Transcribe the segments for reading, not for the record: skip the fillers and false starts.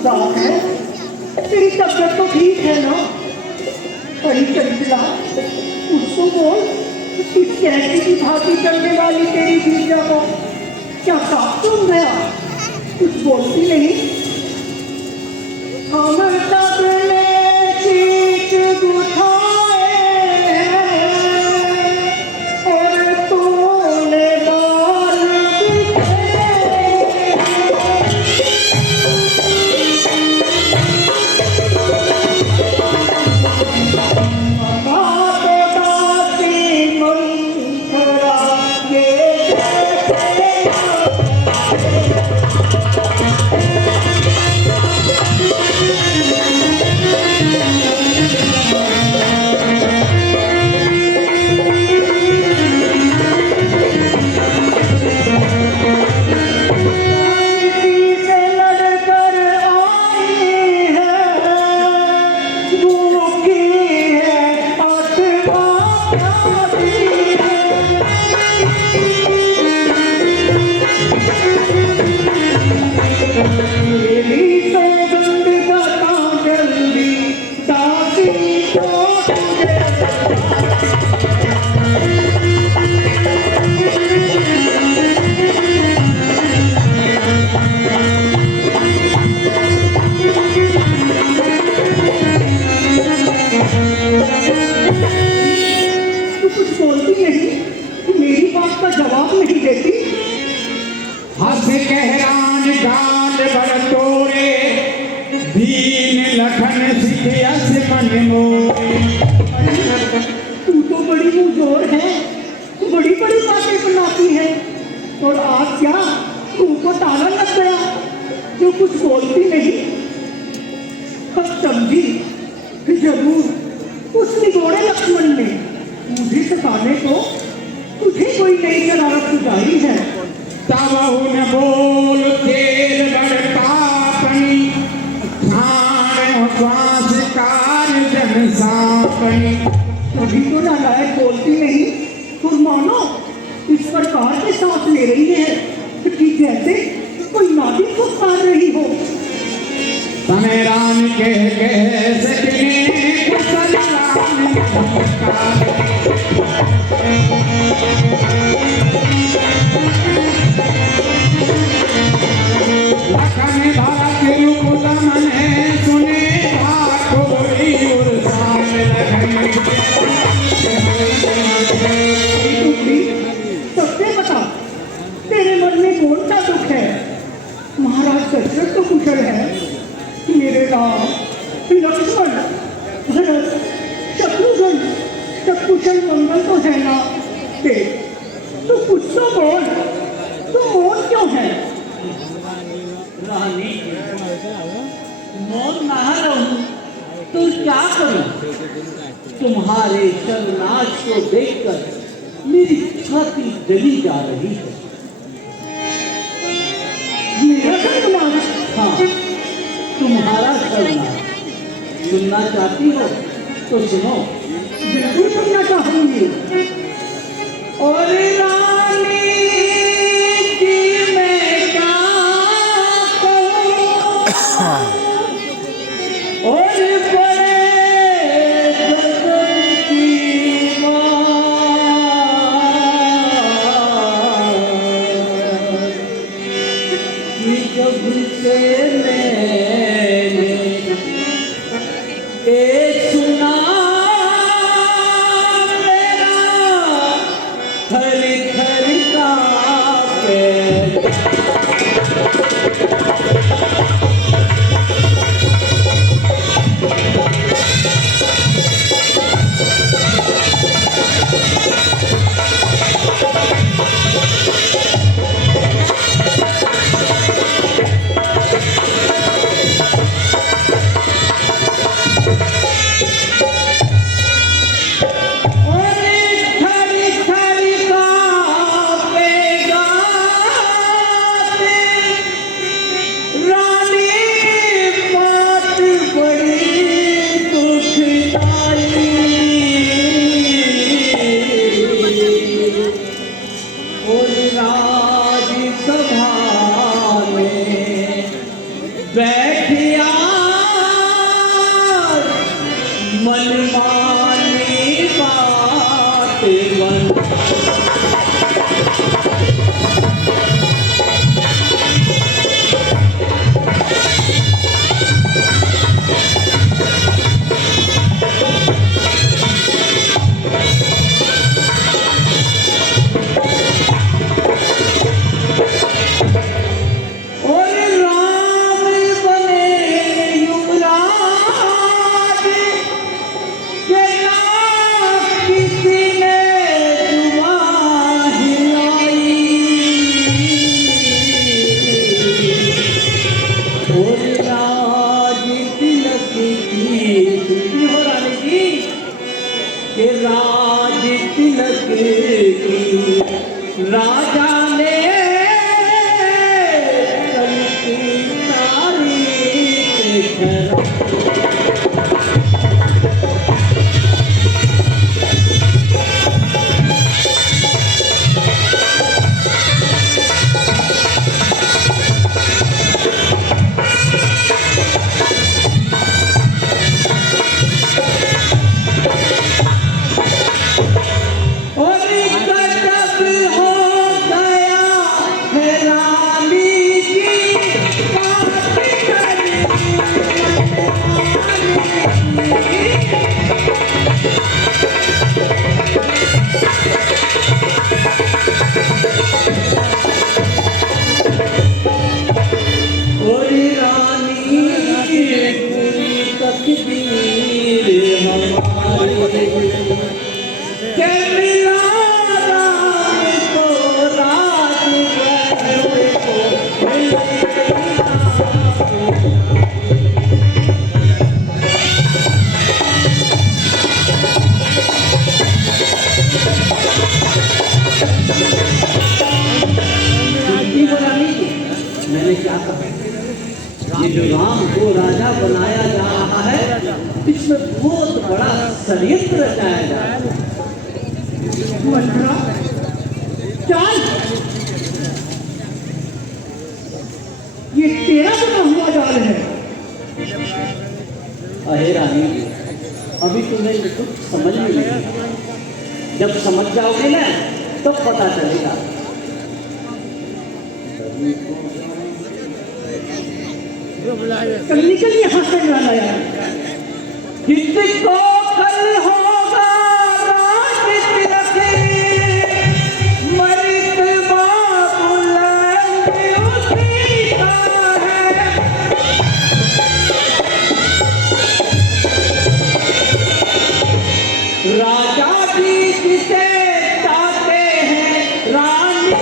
उदास है? तेरी तबीयत तो ठीक है ना? अरे चंचला, उसको बोल, इस कैसी की भांति चलने वाली तेरी जीजा को क्या साफ सुन गया? कुछ बोलती नहीं। हम सब ने चीख उठाए और तूने बाल जवाब नहीं देती। हंस कहरान गाल बड़ तोरे दीन लखन सिखियस मन मोरे। तू तो बड़ी मुंहजोर है, बड़ी बड़ी बातें बनाती है, और आज क्या तुमको ताला लग गया जो कुछ बोलती नहीं? अब समझी कि जरूर उस निगोड़े लक्ष्मण ने मुझे सताने को तुझे कोई नई शरारत सुझाई है। तब उन बोल तेल बढ़ता पनी खान श्वास कार जन सापनी। कभी तो नालायक बोलती नहीं, और मानो इस प्रकार के सांस ले रही है कि जैसे कोई नागिन को खा रही हो। तने राम के सकने कुशल राम लखन भरत रूप दमन सुने ठाकुरी उर्सान लखन। सबसे बता, तेरे मन में कौन सा दुख है? महाराज दशरथ तो कुशल है, मेरे राम लक्ष्मण भरत शत्रुघ्न सब कुशल मंगल तो है ना? तो कुछ तो बोल, तू मौन क्यों है? रानी, मौन ना रहूं तो क्या करूं? तुम्हारे सर्वनाश को देखकर मेरी छाती जली जा रही है। मेरा सर्वनाश? हाँ, तुम्हारा सर्वनाश। सुनना चाहती हो तो सुनो। बिल्कुल सुनना चाहूंगी। और रानी की मैं क्या कहूं, और बड़े गजब की बात, कि जब से मैंने एक सुना थरी थरी कांपे। बैठिया राज तिलक की सुनती हो रानी जी कि राज तिलक की राजा ने कल की तारीख ठहराई। मैंने क्या कहा, ये जो राम को राजा बनाया जा रहा है इसमें बहुत बड़ा षड्यंत्र रचाया जा रहा है। मंत्रा चल, ये तेरा बना हुआ जाल है। अरे रानी अभी तुम्हें कुछ समझ में नहीं, जब समझ जाओगे ना तब पता चलेगा। कल निकल यहाँ से ना लाया, किसको कल होगा राज तिलक, मर्तबा बुलंद उसी का है। राजा भी जिसे चाहते हैं रानी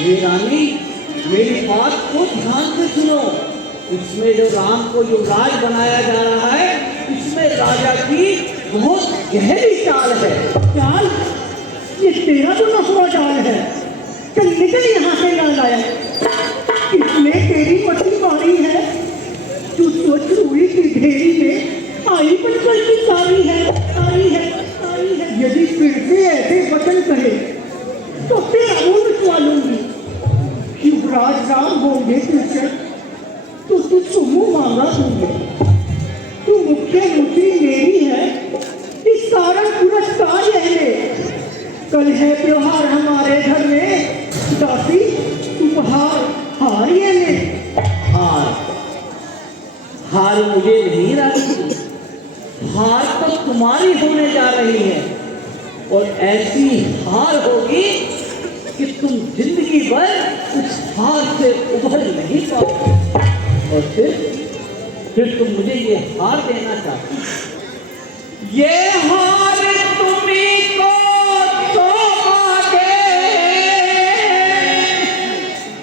ये रानी मेरी बात को ध्यान से सुनो। इसमें जो राम को युवराज बनाया जा रहा है इसमें राजा की बहुत गहरी चाल है। चाल? ये तेरा बना हुआ जाल है। कल निकल यहाँ से ना लाया, इसने तेरी मछली मारी है जो सोच रुई की ढेरी में आई बनकर की सारी है, सारी है, सारी है। यदि फिर से ऐसे वचन कहे तो तेरा मुंह मिटवा लूंगी। युवराज राम होंगे कृष्ण तो तुझको मुंह मांगा दूंगे। तू मुख्य मुठी मेरी है, इस कारण पुरस्कार यह ले। कल है त्योहार हमारे घर में, दासी उपहार हार ये ले। हार? हार मुझे नहीं रानी, हार तो तुम्हारी होने जा रही है और ऐसी हार होगी कि तुम जिंदगी भर उस हार से उभर नहीं पाओगे, और फिर तुम मुझे ये हार देना चाहती हो। ये हार तुम्हीं को सौंपा के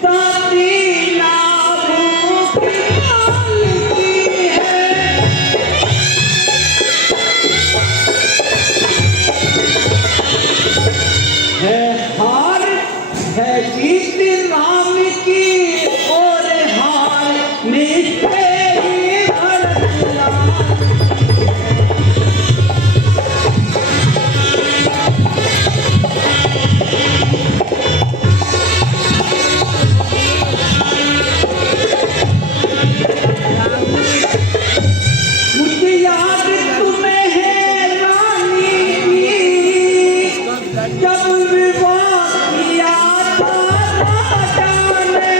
ताकि लाभों की मालिकी है हार है जीत राम की, और हार निश्चय ही भरत मुझे याद तुम्हें है रानी की, जब विवाह किया था राजा ने।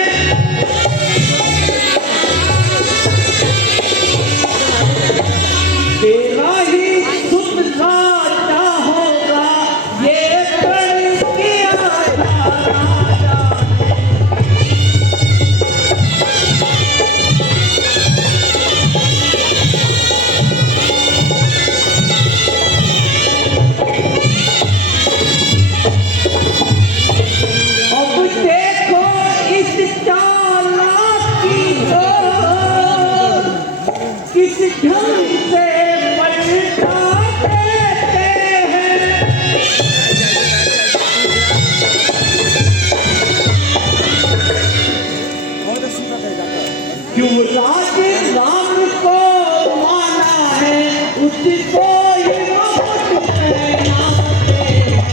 तेरा ही शुभ राजा होगा ये प्रण किया था राजा ने। अब देखो इस चालाकी को किस ढंग से पलटा देते हैं। क्यों राज राम को माना है, उसको ही मुकुट पहनाते हैं।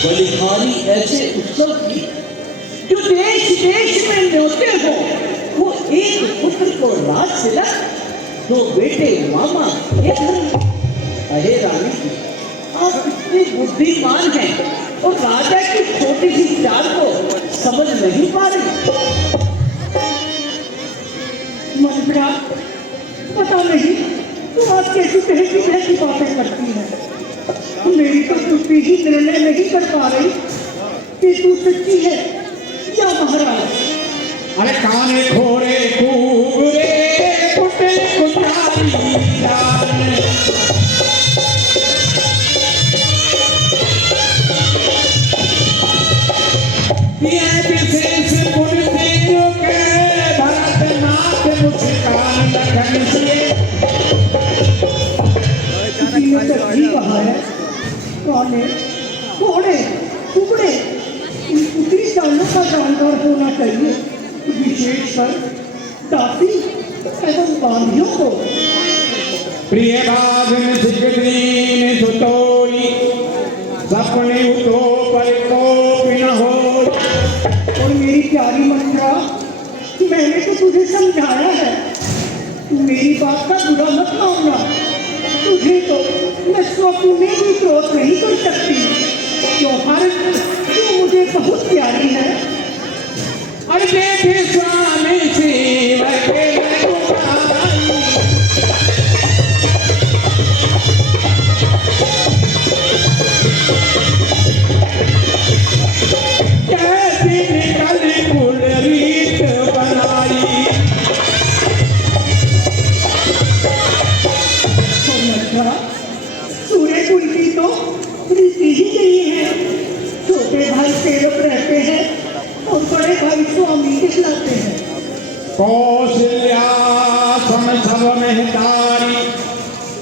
बलिहारी ऐसे उत्सव की जो देश देश में न्योते हो, वो एक पुत्र को राज तिलक, दो बेटे मामा, एक धन। अरे रानी जी, आप इतनी बुद्धिमान हैं और राजा की छोटी सी चाल को समझ नहीं पा रही। मंत्रा, पता नहीं तू आज कैसी कहती कहती बातें करती है। मेरी तो बुद्धि ही निर्णय नहीं कर पा रही कि तू सच्ची है या महाराज। अरे काने खोरे खूब रे कुटे कुचारी जान, ये विशेष पुण्यों के भरतनाथ मुस्कान लखन से। किसी ने सच्ची कहा है, काने घोड़े टुकड़े इन उतनी चालों का जानकार होना चाहिए, विशेषकर दासी एवं बांधियों को। प्रिय बाधन सिकदीन सुतोई, सपने उतो पर कोपी न हो। और मेरी प्यारी मंत्रा, मैंने तो तुझे समझाया है, तू मेरी बात का बुरा मत मानना। तुझे तो मैं स्वप्न में भी क्रोध नहीं कर सकती, त्योहार तू मुझे बहुत प्यारी है। अरे देखे स्वामी शिव के गुहाई, कैसी निकल कुल रीत बनाई। तो मंत्रा, सूर्य कुल की तो रीति ही यही है, छोटे भाई सेवक रहते हैं और बड़े भाई स्वामी कहलाते हैं। कौशल्या सम सब महतारी,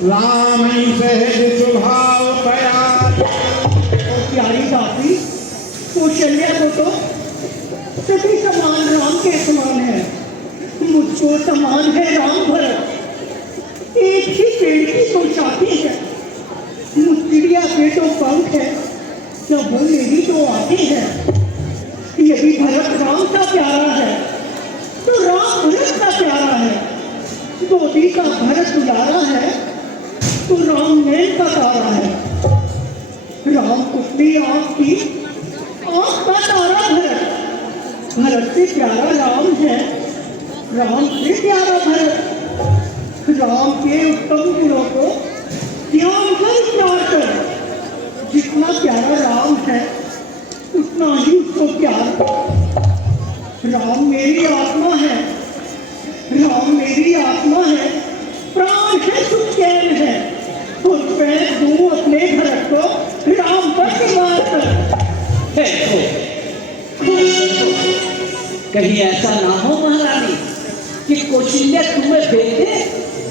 राम सहज स्वभाव प्यार। और प्यारी दासी कौशल्या को तो सभी समान राम के समान है, मुझको समान है राम भरत। एक ही पेड़ की दो शाखी है, मुझ चिड़िया के दो पंख है, जब वो मेरी दो आंखें हैं। यदि भरत राम का प्यारा है तो राम भरत का प्यारा है, गोदी का भरत दुलारा है तो राम नैन का तारा है। राम पुतली आंख की आंख का तारा भरत, भरत से प्यारा राम है, राम से प्यारा भरत। राम के उत्तम गुणों को ध्यान कर प्यार कर। जितना प्यारा राम है उतना ही उसको प्यार कर। राम मेरी आत्मा है, राम मेरी आत्मा है, प्राण है, सुचैन है। और मैं दूं अपने भरत को राम पर सवार कर। कहीं ऐसा ना हो महारानी कि कौशल्या तुम्हें भेज दे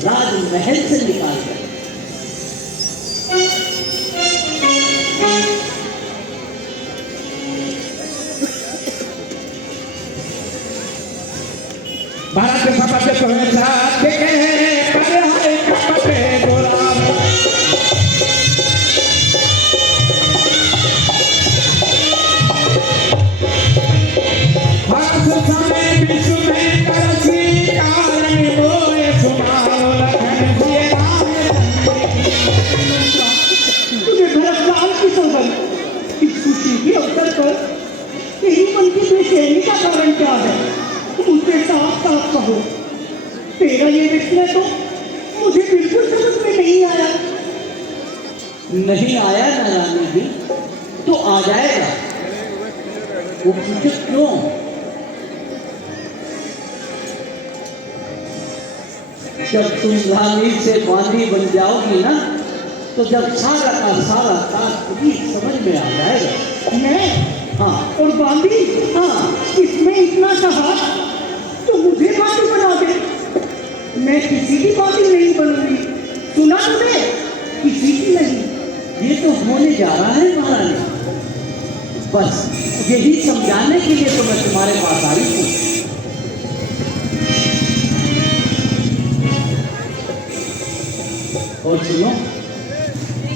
राजमहल से निकाल कर। भारत शपथ तुम्हें साथ के पर है कपट गुलाम। हर्ष समय विश्व में करसी कारण मोए सुनाओ लखन जिए राम। तुझे भरत लाल की सौगंध, इस खुशी के अवसर पर तेरी मन की बेचैनी का कारण क्या है? मुझसे साफ साफ कहो। तेरा ये विस्मय तो मुझे बिल्कुल समझ में नहीं आया। नहीं आया ना रानी जी, तो आ जाएगा। वो पूछे क्यों? जब तुम रानी से बांधी बन जाओगी ना, तो जब सारा का सारा ताज भी समझ में आ जाएगा। मैं हाँ और बांधी, हाँ, इसमें इतना साहस तो मुझे बांधी बना दे। मैं किसी की बांधी नहीं बनूंगी। सुना तुमने? किसी की नहीं। ये तो होने जा रहा है महारानी। बस यही समझाने के लिए तो मैं तुम्हारे पास आई हूँ। और सुनो,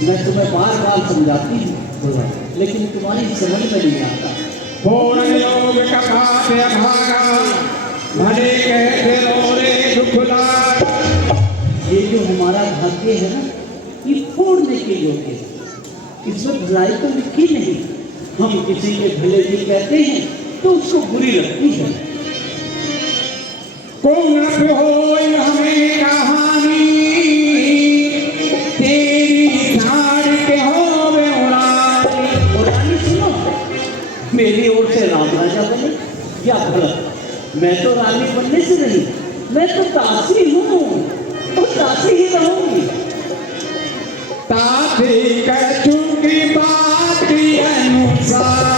मैं तुम्हें बार बार समझाती हूँ, लेकिन तुम्हारी समझ में नहीं आता। पूर्ण योग कपाट अभागा भले कहते रोरे दुखदार। ये जो हमारा भाग्य है ना, ये फोड़ने के योग्य है। इसमें भलाई तो लिखी नहीं। हम किसी के भले भी कहते हैं तो उसको बुरी लगती है। कौन हो हमें कहानी तेरी झाड़ के हो उड़ानी। और रानी सुनो, मेरी ओर से राम राजा बने या भरत, मैं तो रानी बनने से नहीं, मैं तो दासी हूँ और दासी ही रहूंगी। ताती कचू की बात अनुसारी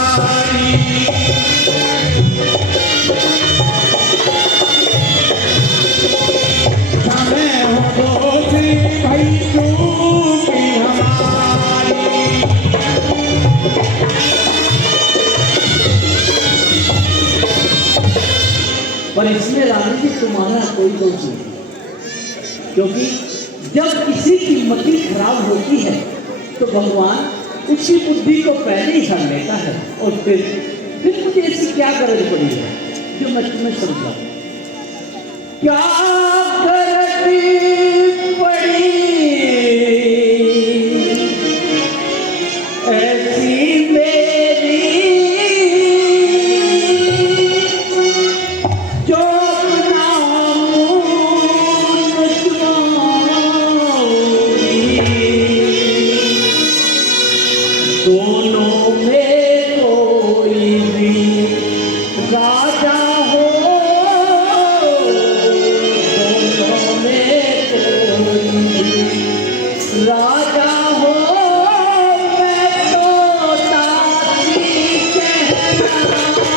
हमें हो दोषी भाई चूकी हमारी। पर इसमें रानी जी तुम्हारा कोई दोष नहीं, क्योंकि जब किसी की मति खराब होती है तो भगवान उसकी बुद्धि को पहले ही कर लेता है। और फिर मुझे इसकी क्या गरज पड़ी है जो मैं तुम्हें समझाऊं। क्या गरज पड़ी ऐसी मेरी जो दोनों में कोई भी राजा हो, दोनों में कोई भी राजा हो, मैं तो ताती कहलाऊं।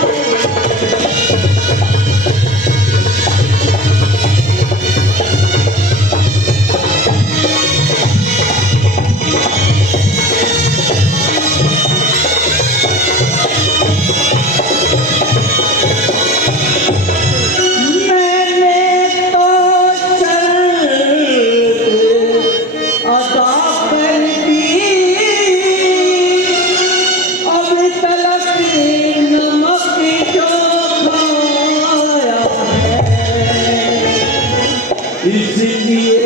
इसलिए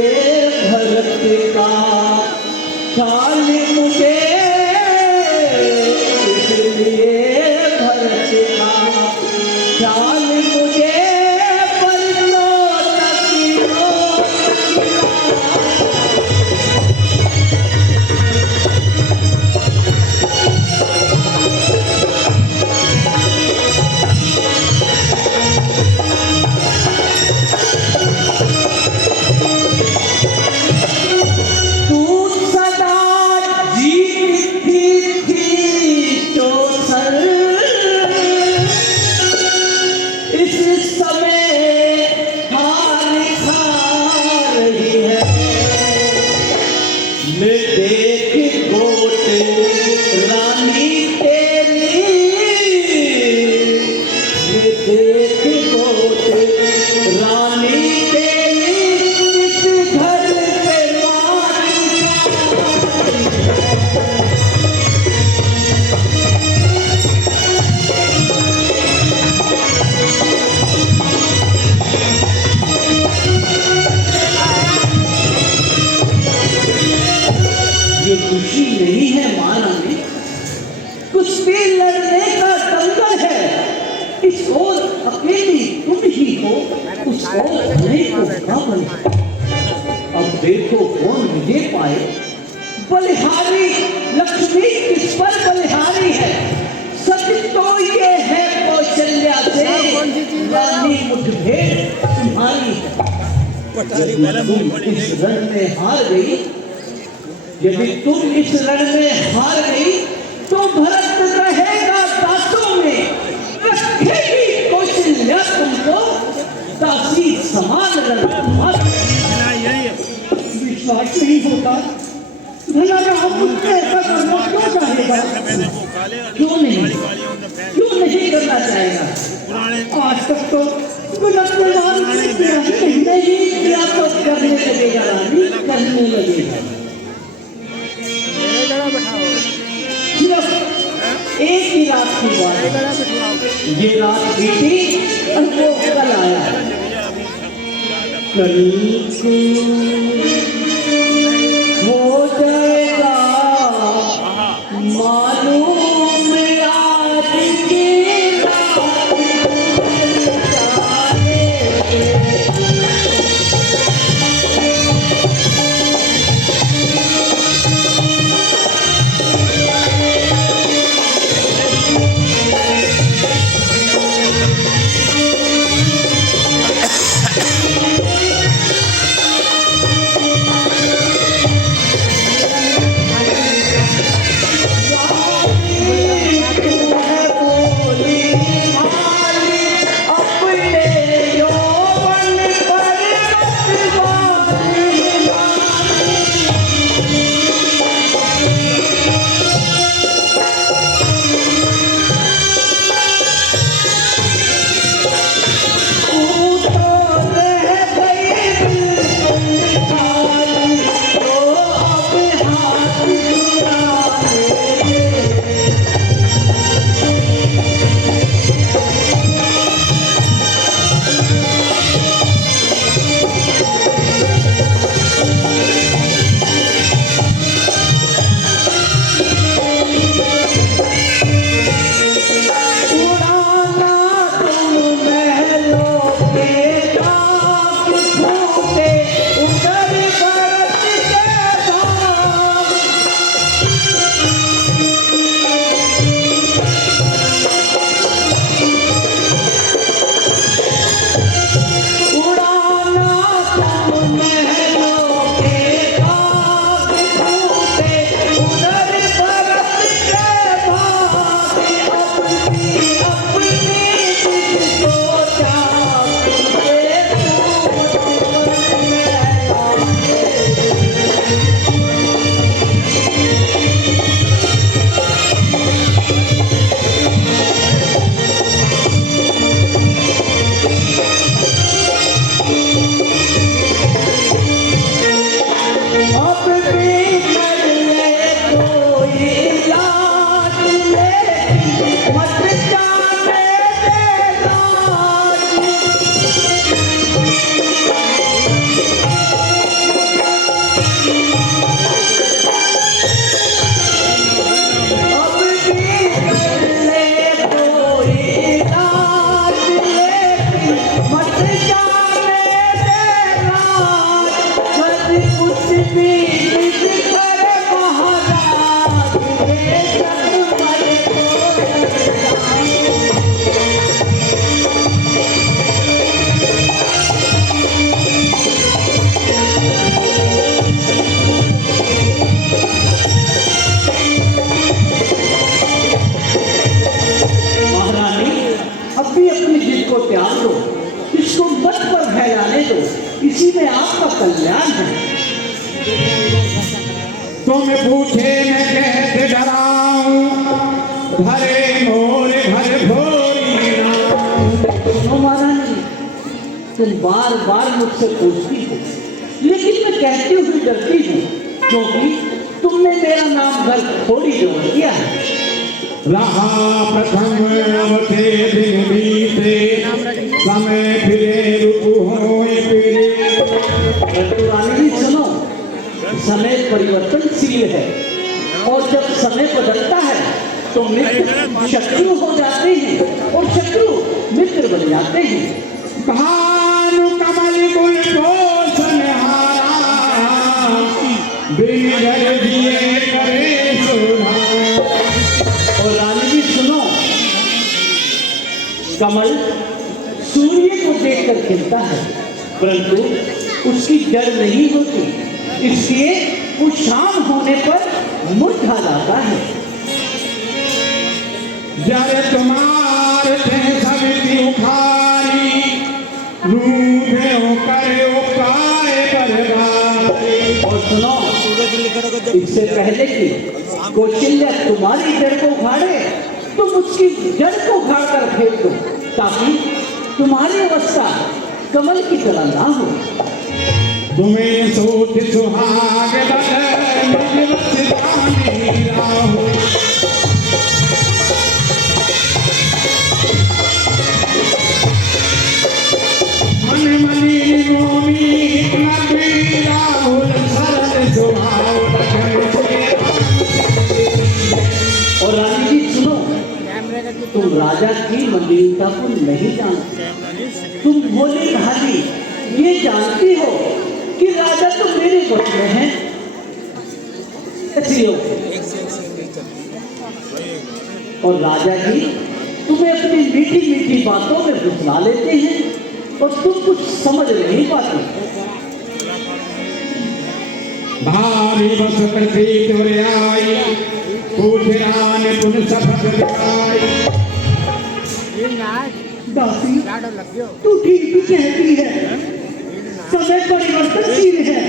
भरत का ख्याल मुझे, इसलिए भरत का देखो कौन मुझे पाए। बलिहारी लक्ष्मी किस पर बलिहारी है, सच तो ये है कौशल्या से वाली मुठभेड़ तुम्हारी है। इस रण में हार गई, यदि तुम इस रण में हार गई तो भरत रहेगा दासों में, रखेगी कौशल्या तुमको दासी समान रण। विश्वास नहीं होता, भला राम मुझसे ऐसा करना क्यों चाहेगा? क्यों नहीं करना चाहेगा? आज तक तो गलत व्यवहार नहीं किया ही नहीं किया तो करने लगेगा रानी, करने लगेगा। सिर्फ एक ही रात की बात है, ये रात बीती और वो कल आया। कल हो जाएगा मालूम आज की रात इसी में आपका कल्याण है। तुम पूछे मैं कैसे डराऊं, भरे मोर भर भोरी नाऊं। महारानी तुम बार बार मुझसे पूछती हो, लेकिन मैं कहती हुई डरती हूँ, क्योंकि तुमने मेरा नाम घर थोड़ी जोड़ दिया है। रहा प्रथम अवते दिन बीते, समय फिरे ऋतु होए फिरे। रानी सुनो, समय परिवर्तनशील है और जब समय बदलता है तो मित्र शत्रु हो जाते हैं और शत्रु मित्र बन जाते हैं। भानु कमल गुल पोषण हारा, बिन घर दिए करे सुधार। और रानी जी सुनो, कमल सूर्य को देखकर खिलता है, परंतु उसकी जड़ नहीं होती, इसलिए वो शाम होने पर मुरझा जाता है। जर तुम्हारे थे सभी उखारी, रूठे होकर उपाय बर्बाद। और सुनो, इससे पहले कि कौशल्या तुम्हारी जड़ को उखाड़े, तुम उसकी जड़ को उखाड़ कर फेंक दो, ताकि तुम्हारी अवस्था कमल की तरह ना हो। तुम्हें सोच सुहाग बदल राहो, मन मनी मोमी नबी राहुल सरल सुहाव लखन सिए राम। और रानी जी सुनो, तुम राजा की मंदिरता को नहीं जानते, तुम भोली भाली ये जानती हो कि राजा तो मेरे वश में है। ऐसी हो। और राजा जी तुम्हें अपनी मीठी मीठी बातों में घुसला लेते हैं और तुम कुछ समझ नहीं पाते। भारी बस प्रतीत हो आई, पूछरान पुन सफल दिखाई। दासी तू ठीक ही कहती है, समय परिवर्तनशील है।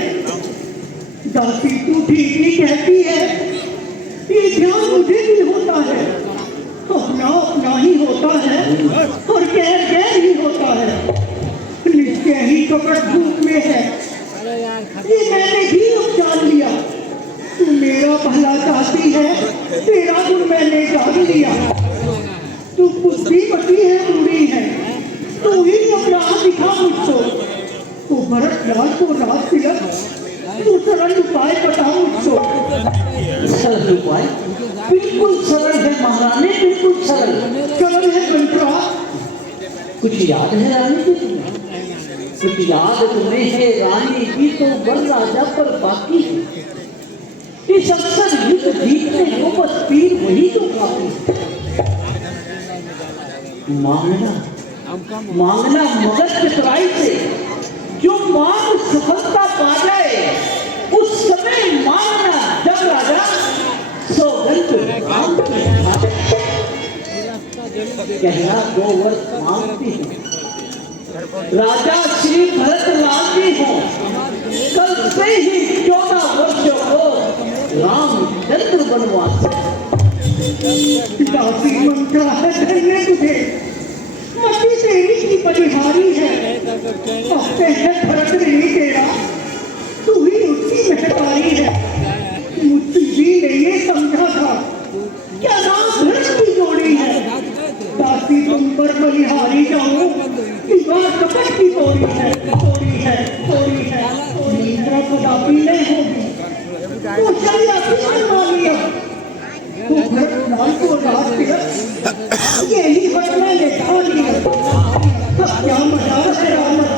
दासी तू ठीक ही कहती है, ये ध्यान मुझे भी होता है, अपना अपना ही होता है और गैर गैर ही होता है। निश्चय ही कपट धूप में है, ये मैंने भी अब जान लिया। तू मेरा भला चाहती है, तेरा गुण मैंने जान लिया। तू बुद्धिमती है, बुरी है, तू ही अपना दिखा मुझको। तू भरत लाल को रात तिलक, तू सरल उपाय बता मुझको। सरल उपाय बिल्कुल सरल है महारानी, बिल्कुल सरल सरल है मंत्रा। कुछ याद है रानी जी तुम्हें? कुछ याद तुम्हें है रानी जी? तो वर राजा पर बाकी है। इस अक्सर युद्ध जीतने को बस पीर वही तो काफी। मांगना मांगना मगध पितराई से, जो मांग सफलता पा जाए उस समय मांगना, जब राजा सौगंध कहना 2 वर्ष मांगती हूँ। राजा श्री भरत लाल जी हो, कल से ही 14 वर्षों को रामचंद्र बनवास। दासी मंत्रा है धन्य तुझे, मती तेरी की बलिहारी है। कहते हैं भरत नहीं तेरा, तू ही उसकी महतारी है। मुझसे भी ने ये समझा था, क्या राम भरत की जोड़ी है। दासी तुम पर बलिहारी जाऊं, दीवार कपट की तोड़ी है, तोड़ी है, तोड़ी है। नींद्रा कदापि नहीं होगी, तो चलिए अपनी मानिए। तो भरत लाल को रात तिलक यही वक्त में देखा लिया। क्या मजाक है रावण,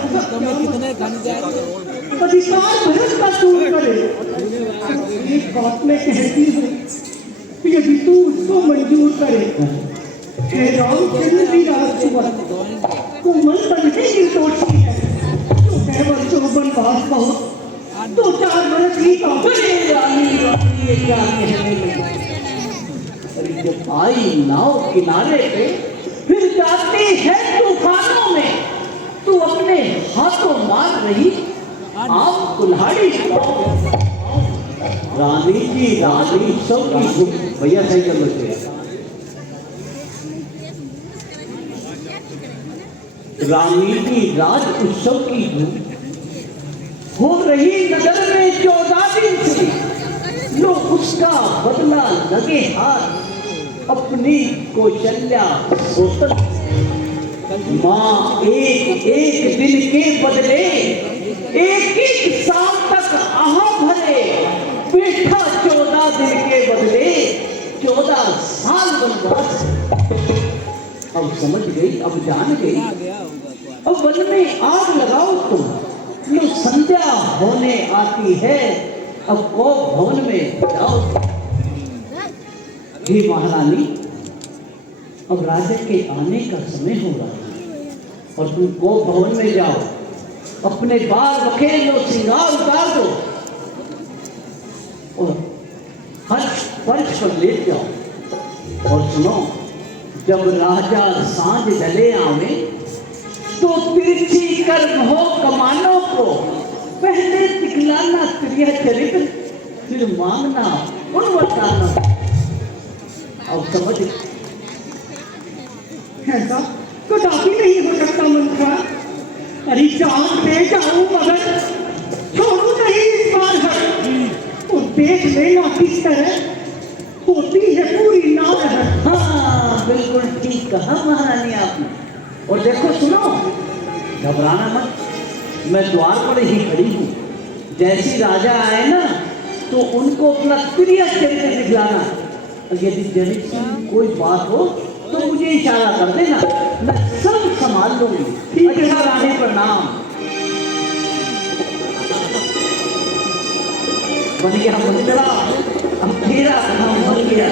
अधिकार भरत का दूर करे। एक बात मैं कहती हूँ, यदि तू उसको मंजूर करे, हे रामचंद्र की राजकुमार कोमल बंधे की दोषी है, तो केवल तो बनवास बहुत, तो 4 वर्ष ही अरे रानी रानी ये क्या कहने लगी? अरे जब आई नाव किनारे पे, फिर जाती है तूफानों में, तू अपने हाथों मार रही आप कुल्हाड़ी। रानी जी रानी सब भैया सही कर लेते। रानी की राज उत्सव की धूम हो रही नगर में 14 दिन से, लो उसका बदला लगे हाथ अपनी कौशल्या सोतन। माँ एक एक दिन के बदले एक एक साल तक आहा भरे, बेटा 14 दिन के बदले 14 साल बनवास। अब समझ गई, अब जान गई। अब वन में आग लगाओ तुम, लो संध्या होने आती है, अब कोप भवन में जाओ। हे महारानी, अब राजा के आने का समय हो रहा है और तुम कोप भवन में जाओ, अपने बाल बखेर लो, श्रृंगार उतार दो और फर्श पर लेट जाओ। और सुनो, जब राजा सांझ ढले आवे तो तिरछी कर हो कमानों को, पहले दिखलाना प्रिय चरित्र, फिर मांगना उन वरदानों। अब समझ ऐसा कदापि नहीं हो सकता मंत्रा। अरे जान ले जाऊं मगर छोड़ू नहीं इस बार है। तो देख लेना किस तरह होती है पूरी नार है। हाँ, बिल्कुल ठीक कहा महारानी आपने। और देखो सुनो, घबराना मत, मैं द्वार पर ही खड़ी हूँ। जैसी राजा आए ना तो उनको अपना प्रिय चरित्र दिखलाना। यदि जनित की कोई बात हो तो मुझे इशारा कर देना, मैं सब संभाल लूंगी। ठीक है। अच्छा रानी प्रणाम। बन गया मंत्रा, अब मेरा काम बन गया।